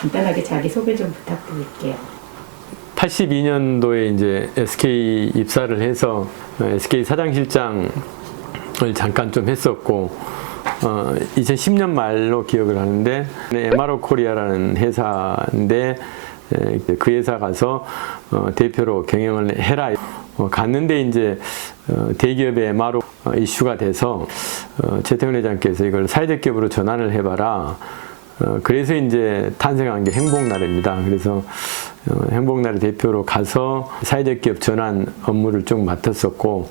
간단하게 자기 소개 좀 부탁드릴게요. 82년도에 이제 SK 입사를 해서 SK 사장실장을 잠깐 좀 했었고 2010년 말로 기억을 하는데 MRO 코리아라는 회사인데 그 회사 가서 대표로 경영을 해라 갔는데 이제 대기업의 MRO 이슈가 돼서 최태원 회장께서 이걸 사회적 기업으로 전환을 해봐라. 그래서 이제 탄생한 게 행복나래입니다. 그래서 행복나래 대표로 가서 사회적 기업 전환 업무를 쭉 맡았었고,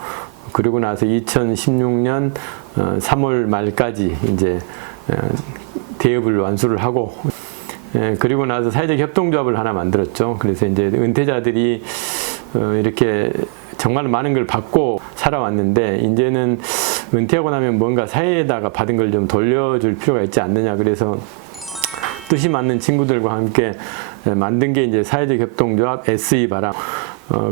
그리고 나서 2016년 3월 말까지 이제 대업을 완수를 하고, 그리고 나서 사회적 협동조합을 하나 만들었죠. 그래서 이제 은퇴자들이 이렇게 정말 많은 걸 받고 살아왔는데, 이제는 은퇴하고 나면 뭔가 사회에다가 받은 걸 좀 돌려줄 필요가 있지 않느냐. 그래서 뜻이 맞는 친구들과 함께 만든 게 이제 사회적 협동조합 SE바람.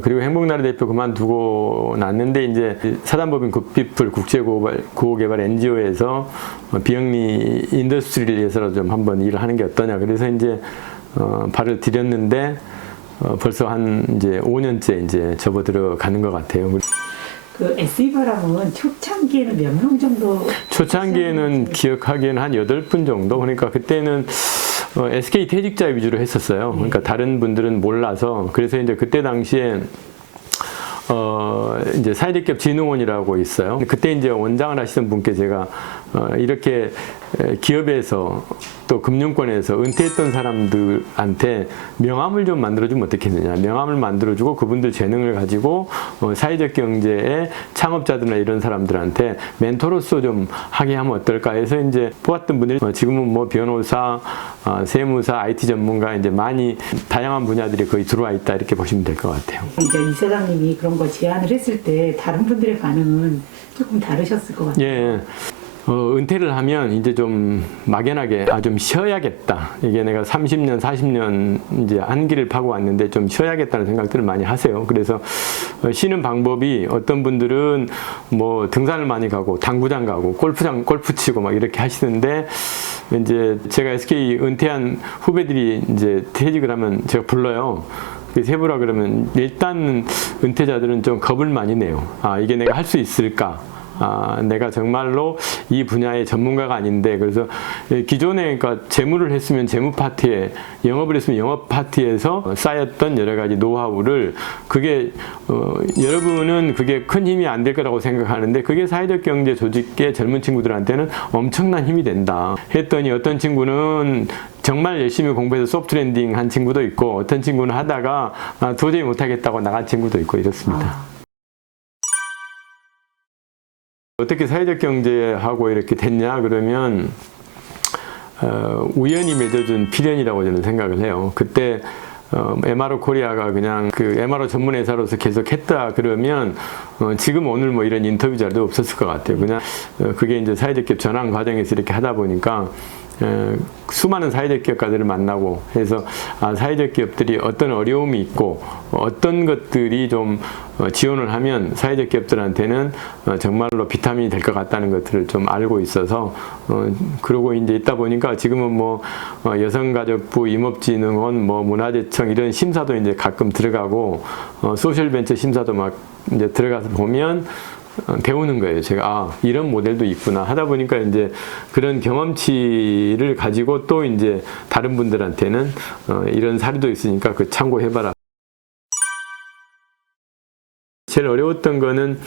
그리고 행복나라 대표 그만두고 났는데 이제 사단법인 굿피플 국제구호개발 NGO에서 비영리 인더스트리를 위해서 좀 한번 일을 하는 게 어떠냐. 그래서 이제 발을 들였는데 벌써 한 이제 5년째 이제 접어들어가는 것 같아요. 그 SE바람은 초창기에는 몇 명 정도? 초창기에는 기억하기에는 한 8분 정도. 그러니까 그때는 SK 퇴직자 위주로 했었어요. 그러니까 다른 분들은 몰라서. 그래서 이제 그때 당시에 이제 사회적기업 진흥원이라고 있어요. 그때 이제 원장을 하시던 분께 제가 이렇게 기업에서 또 금융권에서 은퇴했던 사람들한테 명함을 좀 만들어주면 어떻겠느냐. 명함을 만들어주고 그분들 재능을 가지고 사회적 경제의 창업자들이나 이런 사람들한테 멘토로서 좀 하게 하면 어떨까 해서 이제 뽑았던 분들이 지금은 뭐 변호사, 세무사, IT 전문가 이제 많이 다양한 분야들이 거의 들어와 있다 이렇게 보시면 될 것 같아요. 이제 이 사장님이 그런 거 제안을 했을 때 다른 분들의 반응은 조금 다르셨을 것 같아요. 예. 은퇴를 하면 이제 좀 막연하게 좀 쉬어야겠다. 이게 내가 30년, 40년 이제 한 길을 파고 왔는데 좀 쉬어야겠다는 생각들을 많이 하세요. 그래서 쉬는 방법이 어떤 분들은 뭐 등산을 많이 가고 당구장 가고 골프 치고 막 이렇게 하시는데 이제 제가 SK 은퇴한 후배들이 이제 퇴직을 하면 제가 불러요. 그래서 해보라 그러면 일단 은퇴자들은 좀 겁을 많이 내요. 이게 내가 할 수 있을까? 내가 정말로 이 분야의 전문가가 아닌데, 그래서 기존에 그러니까 재무를 했으면 재무 파트에, 영업을 했으면 영업 파트에서 쌓였던 여러 가지 노하우를 그게 여러분은 그게 큰 힘이 안 될 거라고 생각하는데 그게 사회적 경제 조직계 젊은 친구들한테는 엄청난 힘이 된다 했더니 어떤 친구는 정말 열심히 공부해서 소프트랜딩 한 친구도 있고 어떤 친구는 하다가 도저히 못하겠다고 나간 친구도 있고 이렇습니다. 어떻게 사회적 경제하고 이렇게 됐냐 그러면 우연히 맺어준 필연이라고 저는 생각을 해요. 그때 MRO 코리아가 그냥 그 MRO 전문 회사로서 계속 했다 그러면 지금 오늘 뭐 이런 인터뷰 자료도 없었을 것 같아요. 그냥 그게 이제 사회적 기업 전환 과정에서 이렇게 하다 보니까 수많은 사회적 기업가들을 만나고 해서 사회적 기업들이 어떤 어려움이 있고 어떤 것들이 좀 지원을 하면 사회적 기업들한테는 정말로 비타민이 될 것 같다는 것들을 좀 알고 있어서 그러고 이제 있다 보니까 지금은 뭐 여성가족부, 임업진흥원, 뭐 문화재청 이런 심사도 이제 가끔 들어가고 소셜벤처 심사도 막 이제 들어가서 보면 배우는 거예요. 제가 이런 모델도 있구나 하다 보니까 이제 그런 경험치를 가지고 또 이제 다른 분들한테는 이런 사례도 있으니까 그 참고해봐라. 제일 어려웠던 거는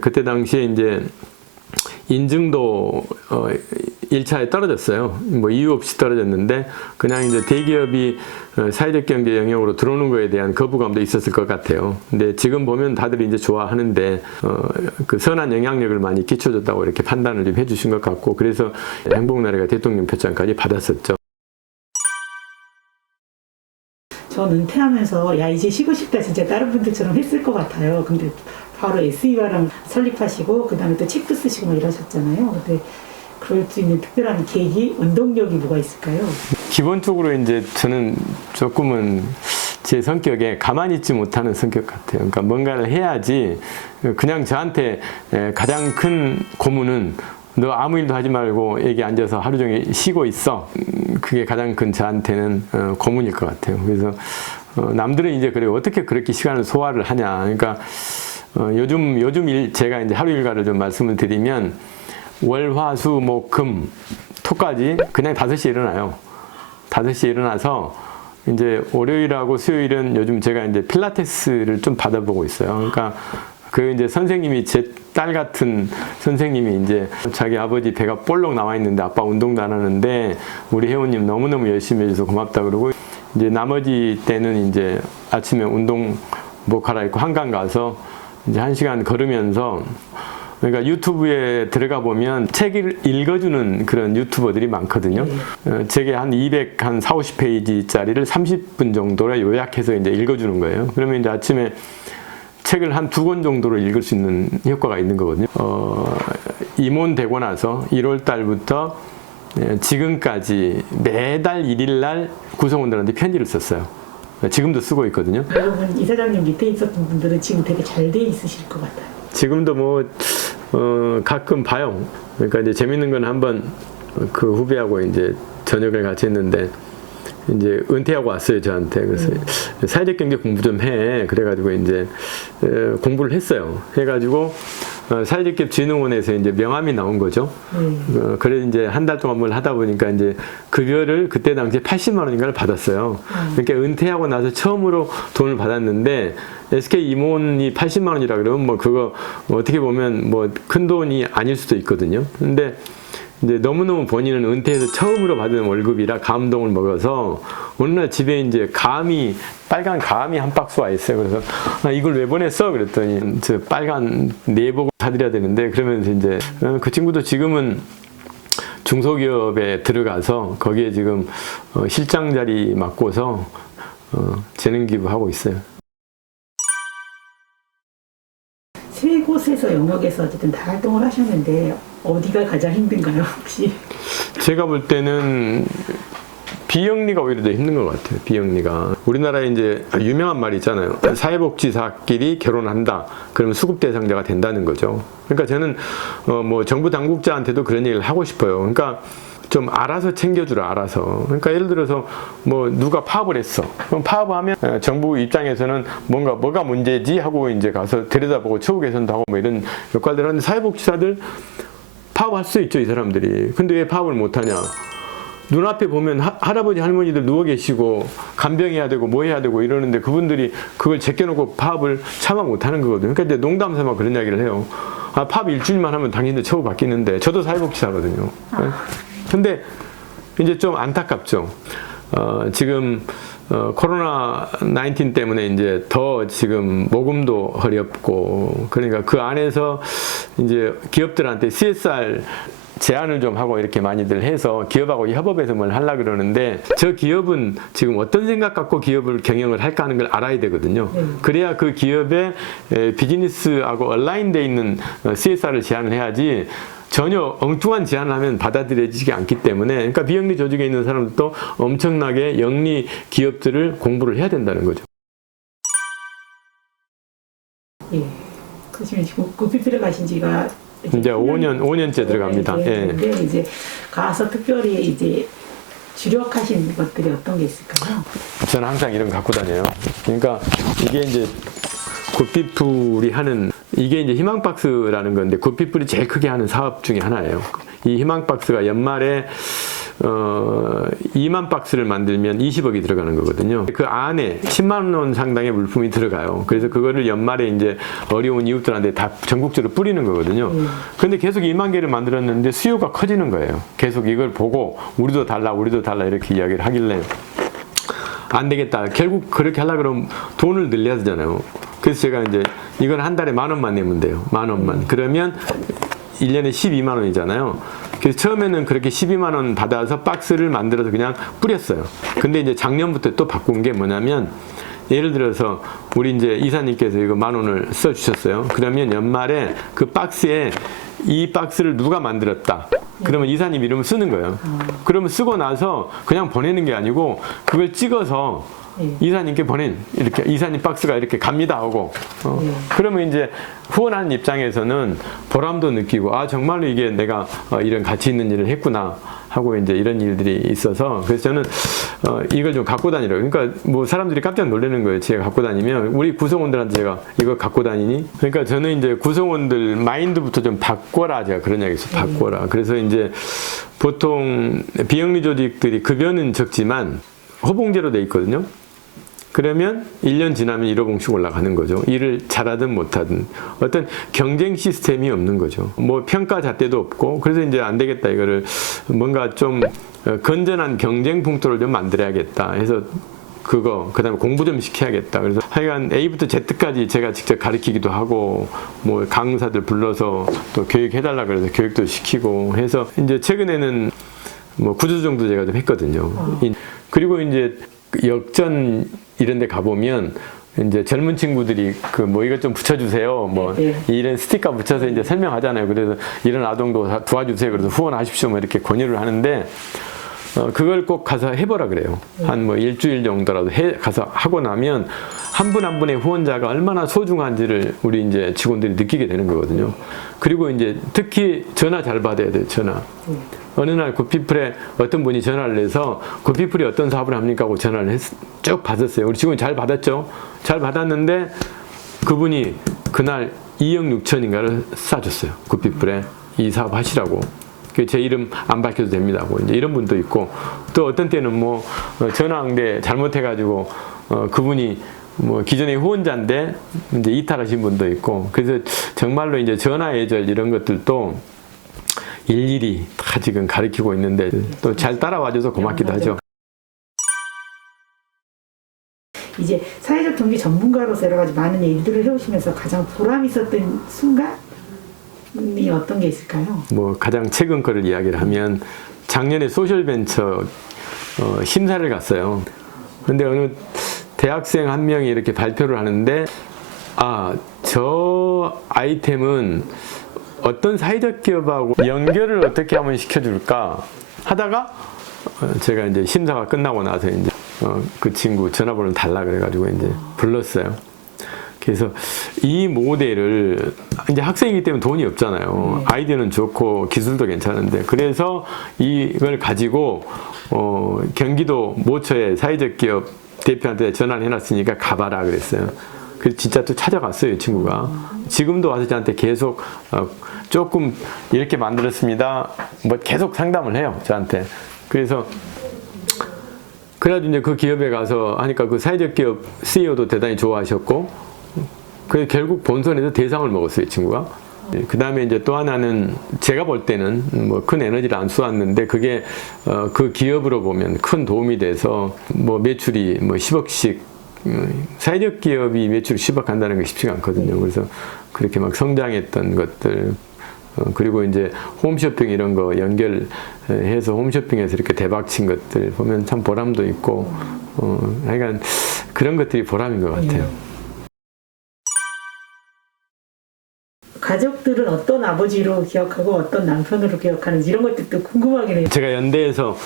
그때 당시에 이제 인증도 1차에 떨어졌어요. 뭐 이유 없이 떨어졌는데 그냥 이제 대기업이 사회적 경제 영역으로 들어오는 거에 대한 거부감도 있었을 것 같아요. 근데 지금 보면 다들 이제 좋아하는데 그 선한 영향력을 많이 끼쳐줬다고 이렇게 판단을 좀 해주신 것 같고 그래서 행복나라가 대통령 표창까지 받았었죠. 전 은퇴하면서 야 이제 쉬고 싶다 진짜 다른 분들처럼 했을 것 같아요. 근데 바로 SE바람 설립하시고 그 다음에 또 책도 쓰시고 막 이러셨잖아요. 근데 그럴 수 있는 특별한 계기, 원동력이 뭐가 있을까요? 기본적으로 이제 저는 조금은 제 성격에 가만히 있지 못하는 성격 같아요. 그러니까 뭔가를 해야지 그냥 저한테 가장 큰 고문은 너 아무 일도 하지 말고 여기 앉아서 하루 종일 쉬고 있어. 그게 가장 큰 저한테는 고문일 것 같아요. 그래서 남들은 이제 그래 어떻게 그렇게 시간을 소화를 하냐. 그러니까 요즘 제가 이제 하루 일과를 좀 말씀을 드리면 월, 화, 수, 목, 금, 토까지 그냥 5시에 일어나요. 5시에 일어나서 이제 월요일하고 수요일은 요즘 제가 이제 필라테스를 좀 받아보고 있어요. 그러니까 그 이제 선생님이 제 딸 같은 선생님이 이제 자기 아버지 배가 볼록 나와 있는데 아빠 운동도 안 하는데 우리 회원님 너무너무 열심히 해줘서 고맙다 그러고 이제 나머지 때는 이제 아침에 운동 뭐 갈아입고 한강 가서 이제 1시간 걸으면서 그러니까 유튜브에 들어가 보면 책을 읽어주는 그런 유튜버들이 많거든요. 책에 한 450페이지짜리를 30분 정도로 요약해서 이제 읽어주는 거예요. 그러면 이제 아침에 책을 한 2권 정도로 읽을 수 있는 효과가 있는 거거든요. 임원되고 나서 1월 달부터 지금까지 매달 1일 날 구성원들한테 편지를 썼어요. 지금도 쓰고 있거든요. 여러분 이사장님 밑에 있었던 분들은 지금 되게 잘 돼 있으실 것 같아요. 지금도 뭐 가끔 봐요. 그러니까 이제 재밌는 건 한번 그 후배하고 이제 저녁을 같이 했는데 이제 은퇴하고 왔어요 저한테. 그래서 사회적 경제 공부 좀 해. 그래가지고 이제 공부를 했어요. 해가지고 사회적기업진흥원에서 이제 명함이 나온 거죠. 그래서 이제 한 달 동안 뭘 하다 보니까 이제 급여를 그때 당시에 80만 원인가를 받았어요. 그러니까 은퇴하고 나서 처음으로 돈을 받았는데 SK 임원이 80만 원이라 그러면 뭐 그거 어떻게 보면 뭐 큰 돈이 아닐 수도 있거든요. 근데 이제 너무너무 본인은 은퇴해서 처음으로 받은 월급이라 감동을 먹어서 어느 날 집에 이제 빨간 감이 한 박스 와 있어요. 그래서 이걸 왜 보냈어? 그랬더니 저 빨간 내복 사드려야 되는데 그러면서 이제 그 친구도 지금은 중소기업에 들어가서 거기에 지금 실장 자리 맡고서 재능 기부하고 있어요. 세 곳에서 영역에서 어쨌든 다 활동을 하셨는데 어디가 가장 힘든가요, 혹시? 제가 볼 때는 비영리가 오히려 더 힘든 것 같아요. 비영리가. 우리나라에 이제 유명한 말이 있잖아요. 사회복지사끼리 결혼한다. 그러면 수급 대상자가 된다는 거죠. 그러니까 저는 뭐 정부 당국자한테도 그런 얘기를 하고 싶어요. 그러니까 좀 알아서 챙겨주라, 알아서. 그러니까 예를 들어서 뭐 누가 파업을 했어. 그럼 파업하면 정부 입장에서는 뭐가 문제지 하고 이제 가서 들여다보고 처우 개선도 하고 뭐 이런 역할들을 하는데 사회복지사들 파업할 수 있죠, 이 사람들이. 근데 왜 파업을 못하냐? 눈앞에 보면 할아버지 할머니들 누워 계시고 간병해야 되고 뭐 해야 되고 이러는데 그분들이 그걸 제껴놓고 파업을 참아 못하는 거거든요. 그러니까 이제 농담 삼아 그런 이야기를 해요. 파업 일주일만 하면 당연히 처우 바뀌는데 저도 사회복지사거든요. 근데 이제 좀 안타깝죠. 지금 코로나 19 때문에 이제 더 지금 모금도 어렵고 그러니까 그 안에서 이제 기업들한테 CSR 제안을 좀 하고 이렇게 많이들 해서 기업하고 협업해서 뭘 하려고 그러는데 저 기업은 지금 어떤 생각 갖고 기업을 경영을 할까 하는 걸 알아야 되거든요. 그래야 그 기업의 비즈니스하고 얼라인되어 있는 CSR을 제안을 해야지 전혀 엉뚱한 제안을 하면 받아들여지지 않기 때문에 그러니까 비영리 조직에 있는 사람들도 엄청나게 영리 기업들을 공부를 해야 된다는 거죠. 예. 그러시면 지금 구피필에 가신 지가 이제 5년째 들어갑니다. 예. 근데 이제 가서 특별히 이제 주력하신 것들이 어떤 게 있을까요? 저는 항상 이런 거 갖고 다녀요. 그러니까 이게 이제 굿피플이 하는 이게 이제 희망박스라는 건데 굿피플이 제일 크게 하는 사업 중에 하나예요. 이 희망박스가 연말에 2만 박스를 만들면 20억이 들어가는 거거든요. 그 안에 10만 원 상당의 물품이 들어가요. 그래서 그거를 연말에 이제 어려운 이웃들한테 다 전국적으로 뿌리는 거거든요. 근데 계속 2만 개를 만들었는데 수요가 커지는 거예요. 계속 이걸 보고 우리도 달라 이렇게 이야기를 하길래 안 되겠다. 결국 그렇게 하려고 그러면 돈을 늘려야 되잖아요. 그래서 제가 이제 이건 한 달에 10,000원만 내면 돼요. 10,000원만. 그러면 1년에 12만 원이잖아요. 그래서 처음에는 그렇게 12만 원 받아서 박스를 만들어서 그냥 뿌렸어요. 근데 이제 작년부터 또 바꾼 게 뭐냐면 예를 들어서 우리 이제 이사님께서 이거 10,000원을 써주셨어요. 그러면 연말에 그 박스에 이 박스를 누가 만들었다. 그러면 이사님 이름을 쓰는 거예요. 그러면 쓰고 나서 그냥 보내는 게 아니고 그걸 찍어서 예. 이사님께 보낸 이렇게 이사님 박스가 이렇게 갑니다 하고 예. 그러면 이제 후원하는 입장에서는 보람도 느끼고 아 정말로 이게 내가 이런 가치 있는 일을 했구나 하고 이제 이런 일들이 있어서 그래서 저는 이걸 좀 갖고 다니라고 그러니까 뭐 사람들이 깜짝 놀라는 거예요. 제가 갖고 다니면 우리 구성원들한테 제가 이거 갖고 다니니 그러니까 저는 이제 구성원들 마인드부터 좀 바꿔라 제가 그런 이야기에서 바꿔라. 그래서 이제 보통 비영리 조직들이 급여는 적지만 호봉제로 돼 있거든요. 그러면 1년 지나면 1호봉씩 올라가는 거죠. 일을 잘하든 못하든 어떤 경쟁 시스템이 없는 거죠. 뭐 평가 잣대도 없고 그래서 이제 안 되겠다 이거를 뭔가 좀 건전한 경쟁 풍토를 좀 만들어야겠다 해서 그다음에 공부 좀 시켜야겠다. 그래서 하여간 A부터 Z까지 제가 직접 가르치기도 하고 뭐 강사들 불러서 또 교육해달라 그래서 교육도 시키고 해서 이제 최근에는 뭐 9주 정도 제가 좀 했거든요. 그리고 이제 역전 이런 데 가보면 이제 젊은 친구들이 그 뭐 이것 좀 붙여주세요. 뭐 이런 스티커 붙여서 이제 설명하잖아요. 그래서 이런 아동도 다 도와주세요. 그래서 후원하십시오. 뭐 이렇게 권유를 하는데 그걸 꼭 가서 해보라 그래요. 한 뭐 일주일 정도라도 가서 하고 나면 한 분 한 분의 후원자가 얼마나 소중한지를 우리 이제 직원들이 느끼게 되는 거거든요. 그리고 이제 특히 전화 잘 받아야 돼요. 전화. 어느 날 굿피플에 어떤 분이 전화를 해서 굿피플이 어떤 사업을 합니까 하고 전화를 쭉 받았어요. 우리 직원이 잘 받았죠. 잘 받았는데 그분이 그날 2억 6천인가를 쏴줬어요. 굿피플에 이 사업 하시라고. 제 이름 안 밝혀도 됩니다. 하고 이제 이런 분도 있고 또 어떤 때는 뭐 전화 응대 잘못해가지고 그분이 뭐 기존의 후원자인데 이제 이탈하신 분도 있고 그래서 정말로 이제 전화 예절 이런 것들도 일일이 다 지금 가르치고 있는데 또 잘 따라와줘서 고맙기도 하죠. 이제 사회적 경제 전문가로서 여러 가지 많은 일들을 해오시면서 가장 보람 있었던 순간이 어떤 게 있을까요? 뭐 가장 최근 거를 이야기를 하면 작년에 소셜벤처 심사를 갔어요. 근데 어느 대학생 한 명이 이렇게 발표를 하는데 저 아이템은 어떤 사회적 기업하고 연결을 어떻게 하면 시켜줄까 하다가 제가 이제 심사가 끝나고 나서 이제 그 친구 전화번호를 달라 그래가지고 이제 불렀어요. 그래서 이 모델을 이제 학생이기 때문에 돈이 없잖아요. 아이디어는 좋고 기술도 괜찮은데 그래서 이걸 가지고 경기도 모처에 사회적 기업 대표한테 전화를 해놨으니까 가봐라 그랬어요. 그래서 진짜 또 찾아갔어요, 이 친구가. 지금도 와서 저한테 계속 조금 이렇게 만들었습니다. 뭐 계속 상담을 해요, 저한테. 그래서 그래가지고 이제 그 기업에 가서 하니까 그 사회적 기업 CEO도 대단히 좋아하셨고, 그래서 결국 본선에서 대상을 먹었어요, 이 친구가. 그 다음에 이제 또 하나는 제가 볼 때는 뭐 큰 에너지를 안 쏘았는데 그게 그 기업으로 보면 큰 도움이 돼서 뭐 매출이 뭐 10억씩 사회적 기업이 매출 10억 한다는 게 쉽지가 않거든요. 그래서 그렇게 막 성장했던 것들 그리고 이제 홈쇼핑 이런 거 연결해서 홈쇼핑에서 이렇게 대박 친 것들 보면 참 보람도 있고 하여간 그런 것들이 보람인 것 같아요. 가족들은 어떤 아버지로 기억하고 어떤 남편으로 기억하는지 이런 것들도 궁금하긴 해요. 제가 연대에서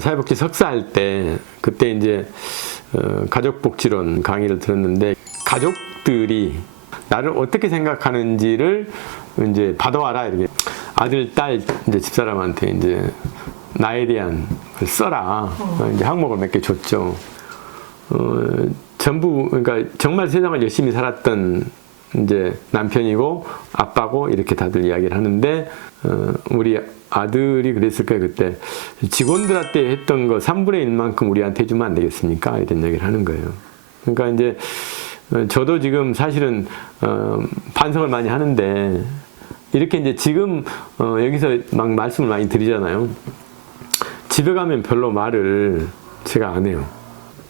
사회복지 석사할 때 그때 이제 가족복지론 강의를 들었는데 가족들이 나를 어떻게 생각하는지를 이제 받아와라 이렇게 아들 딸 이제 집사람한테 이제 나에 대한 걸 써라 이제 항목을 몇 개 줬죠. 전부 그러니까 정말 세상을 열심히 살았던 이제 남편이고 아빠고 이렇게 다들 이야기를 하는데 우리 아들이 그랬을 거예요. 그때 직원들한테 했던 거 3분의 1만큼 우리한테 해주면 안 되겠습니까? 이런 얘기를 하는 거예요. 그러니까 이제 저도 지금 사실은 반성을 많이 하는데 이렇게 이제 지금 여기서 막 말씀을 많이 드리잖아요. 집에 가면 별로 말을 제가 안 해요.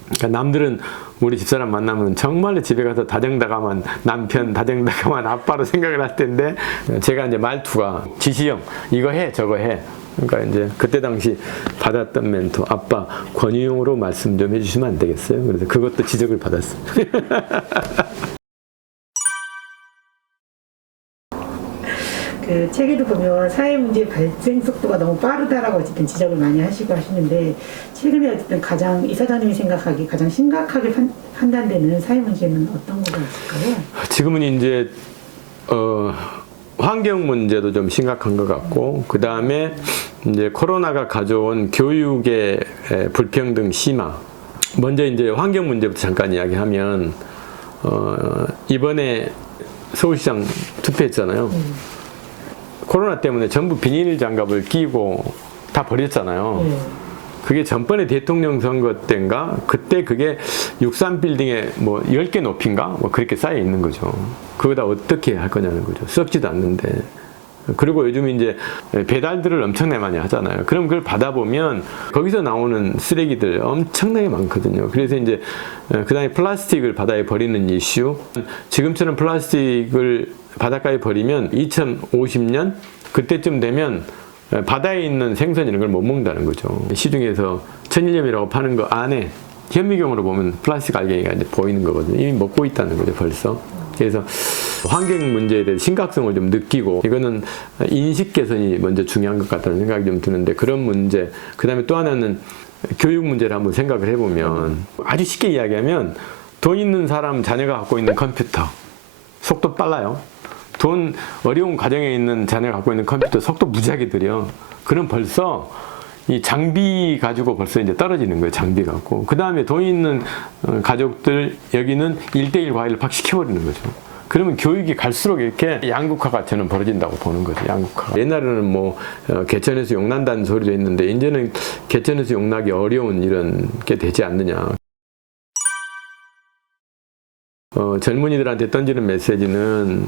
그러니까 남들은 우리 집사람 만나면 정말로 집에 가서 다정다감한 남편, 다정다감한 아빠로 생각을 할 텐데 제가 이제 말투가 지시형 이거 해 저거 해. 그러니까 이제 그때 당시 받았던 멘토 아빠 권유용으로 말씀 좀 해주시면 안 되겠어요? 그래서 그것도 지적을 받았어요. 그 책에도 보면 사회 문제 발생 속도가 너무 빠르다라고 어쨌든 지적을 많이 하시고 하시는데 최근에 어쨌든 가장 이사장님이 생각하기 가장 심각하게 판단되는 사회 문제는 어떤 거가 있을까요? 지금은 이제 환경 문제도 좀 심각한 것 같고, 그 다음에 이제 코로나가 가져온 교육의 불평등 심화. 먼저 이제 환경 문제부터 잠깐 이야기하면, 이번에 서울시장 투표했잖아요. 코로나 때문에 전부 비닐 장갑을 끼고 다 버렸잖아요. 그게 전번에 대통령 선거 때인가? 그때 그게 63빌딩에 뭐 10개 높이인가? 뭐 그렇게 쌓여 있는 거죠. 그거 다 어떻게 할 거냐는 거죠. 썩지도 않는데. 그리고 요즘 이제 배달들을 엄청나게 많이 하잖아요. 그럼 그걸 받아보면 거기서 나오는 쓰레기들 엄청나게 많거든요. 그래서 이제 그 다음에 플라스틱을 바다에 버리는 이슈. 지금처럼 플라스틱을 바닷가에 버리면 2050년 그때쯤 되면 바다에 있는 생선 이런 걸 못 먹는다는 거죠. 시중에서 천일염이라고 파는 거 안에 현미경으로 보면 플라스틱 알갱이가 이제 보이는 거거든요. 이미 먹고 있다는 거죠, 벌써. 그래서 환경 문제에 대해 심각성을 좀 느끼고, 이거는 인식 개선이 먼저 중요한 것 같다는 생각이 좀 드는데, 그런 문제, 그 다음에 또 하나는 교육 문제를 한번 생각을 해보면, 아주 쉽게 이야기하면 돈 있는 사람 자녀가 갖고 있는 컴퓨터 속도 빨라요. 돈 어려운 가정에 있는 자녀가 갖고 있는 컴퓨터 속도 무지하게 느려. 그럼 벌써 이 장비 가지고 벌써 이제 떨어지는 거예요. 장비 갖고. 그 다음에 돈 있는 가족들 여기는 1대1 과외를 팍 시켜버리는 거죠. 그러면 교육이 갈수록 이렇게 양극화가 저는 벌어진다고 보는 거죠. 양극화가. 옛날에는 뭐 개천에서 용난다는 소리도 있는데 이제는 개천에서 용나기 어려운 이런 게 되지 않느냐. 젊은이들한테 던지는 메시지는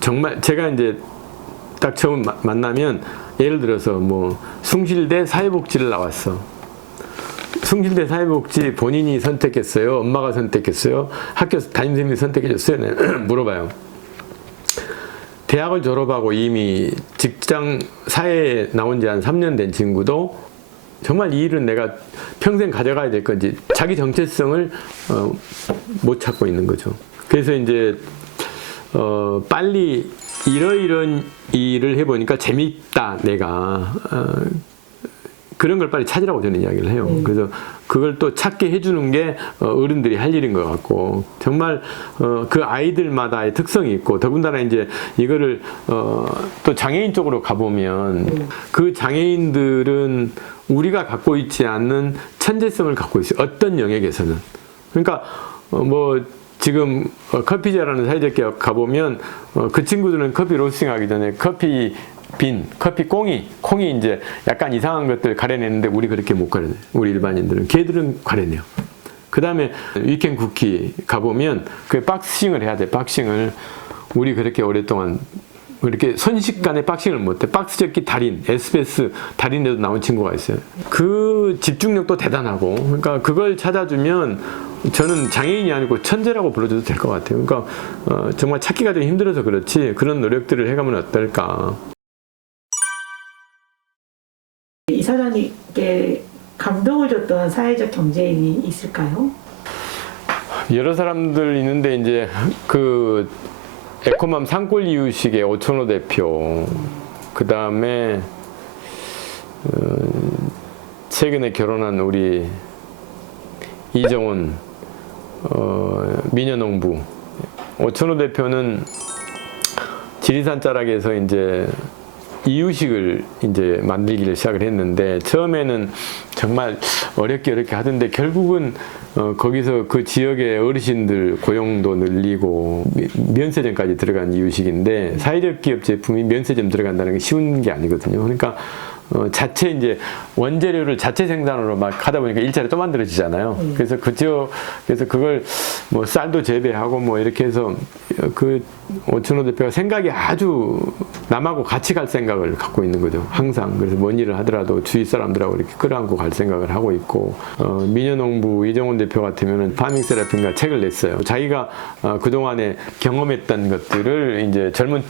정말 제가 이제 딱 처음 만나면 예를 들어서 뭐 숭실대 사회복지를 나왔어. 숭실대 사회복지 본인이 선택했어요? 엄마가 선택했어요? 학교 담임선생님이 선택해줬어요? 네. 물어봐요. 대학을 졸업하고 이미 직장 사회에 나온 지 한 3년 된 친구도 정말 이 일은 내가 평생 가져가야 될 건지 자기 정체성을 못 찾고 있는 거죠. 그래서 이제 빨리 이런 일을 해보니까 재밌다, 내가. 그런 걸 빨리 찾으라고 저는 이야기를 해요. 그래서 그걸 또 찾게 해주는 게 어른들이 할 일인 것 같고, 정말 그 아이들마다의 특성이 있고, 더군다나 이제 이거를 또 장애인 쪽으로 가보면 그 장애인들은 우리가 갖고 있지 않는 천재성을 갖고 있어요. 어떤 영역에서는. 그러니까 뭐 지금 커피제라는 사회적 기업 가보면 그 친구들은 커피 로스팅 하기 전에 커피 커피 콩이 이제 약간 이상한 것들 가려내는데 우리 그렇게 못 가려내. 우리 일반인들은. 걔들은 가려내요. 그 다음에 위켄 쿠키 가보면 그 박싱을 해야 돼. 박싱을. 우리 그렇게 오랫동안 이렇게 순식간에 박싱을 못해. 박스 접기 달인, SBS 달인에도 나온 친구가 있어요. 그 집중력도 대단하고, 그러니까 그걸 찾아주면 저는 장애인이 아니고 천재라고 불러줘도 될 것 같아요. 그러니까 정말 찾기가 좀 힘들어서 그렇지 그런 노력들을 해가면 어떨까. 이사장님께 감동을 줬던 사회적 경제인이 있을까요? 여러 사람들 있는데 이제 그 에코맘 산골 이유식의 오천호 대표, 그 다음에 최근에 결혼한 우리 이정훈 미녀농부. 오천호 대표는 지리산 자락에서 이제 이유식을 이제 만들기를 시작을 했는데, 처음에는 정말 어렵게 하던데 결국은 거기서 그 지역의 어르신들 고용도 늘리고 면세점까지 들어간 이유식인데, 사회적 기업 제품이 면세점 들어간다는 게 쉬운 게 아니거든요. 그러니까 자체 이제 원재료를 자체 생산으로 막 하다 보니까 일자리 또 만들어지잖아요. 그래서 그래서 그걸 뭐 쌀도 재배하고 뭐 이렇게 해서 그 오천호 대표가 생각이 아주 남하고 같이 갈 생각을 갖고 있는 거죠. 항상. 그래서 뭔 일을 하더라도 주위 사람들하고 이렇게 끌어안고 갈 생각을 하고 있고, 미녀농부 이정훈 대표 같으면은 파밍 세라핀가 책을 냈어요. 자기가 그동안에 경험했던 것들을 이제 젊은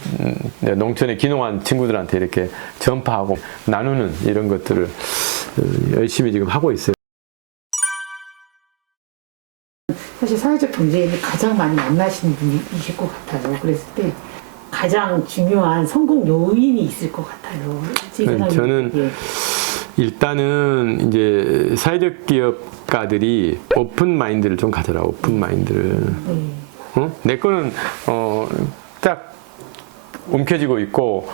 농촌에 귀농한 친구들한테 이렇게 전파하고 나누는 이런 것들을 열심히 지금 하고 있어요. 사실 사회적 경제인을 가장 많이 만나시는 분이실 것 같아요. 그랬을 때 가장 중요한 성공 요인이 있을 것 같아요. 저는 예. 일단은 이제 사회적 기업가들이 오픈 마인드를 좀 가져라. 오픈 마인드를. 내 거는 딱 움켜쥐고 있고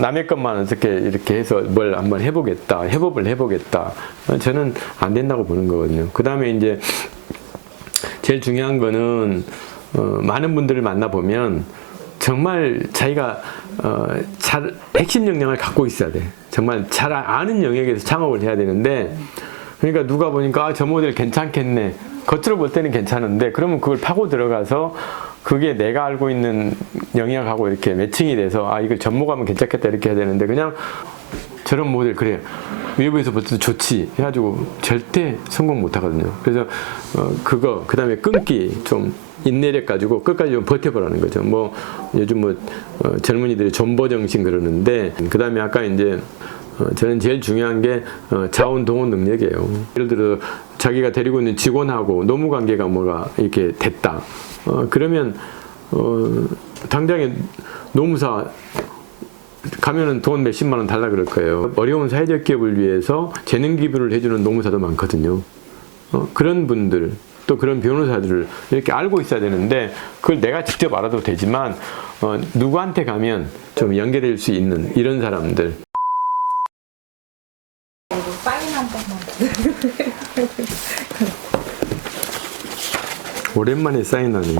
남의 것만 어떻게 이렇게 해서 뭘 한번 해보겠다, 협업을 해보겠다. 저는 안 된다고 보는 거거든요. 그 다음에 이제 제일 중요한 거는 많은 분들을 만나 보면 정말 자기가 잘 핵심 역량을 갖고 있어야 돼. 정말 잘 아는 영역에서 창업을 해야 되는데, 그러니까 누가 보니까 아, 저 모델 괜찮겠네. 겉으로 볼 때는 괜찮은데 그러면 그걸 파고 들어가서 그게 내가 알고 있는 영역하고 이렇게 매칭이 돼서 아, 이걸 접목하면 괜찮겠다 이렇게 해야 되는데 그냥 저런 모델 그래 외부에서 볼 때도 좋지 해가지고 절대 성공 못 하거든요. 그래서 그 다음에 끊기 좀 인내력 가지고 끝까지 좀 버텨보라는 거죠. 뭐 요즘 뭐 젊은이들이 존버 정신 그러는데, 그 다음에 아까 이제 저는 제일 중요한 게 자원 동원 능력이에요. 예를 들어 자기가 데리고 있는 직원하고 노무 관계가 뭐가 이렇게 됐다. 그러면 당장에 노무사 가면은 돈 몇십만 원 달라 그럴 거예요. 어려운 사회적 기업을 위해서 재능 기부를 해주는 노무사도 많거든요. 그런 분들 또 그런 변호사들을 이렇게 알고 있어야 되는데 그걸 내가 직접 알아도 되지만 누구한테 가면 좀 연결될 수 있는 이런 사람들. 사인 한 번만. 오랜만에 사인하네.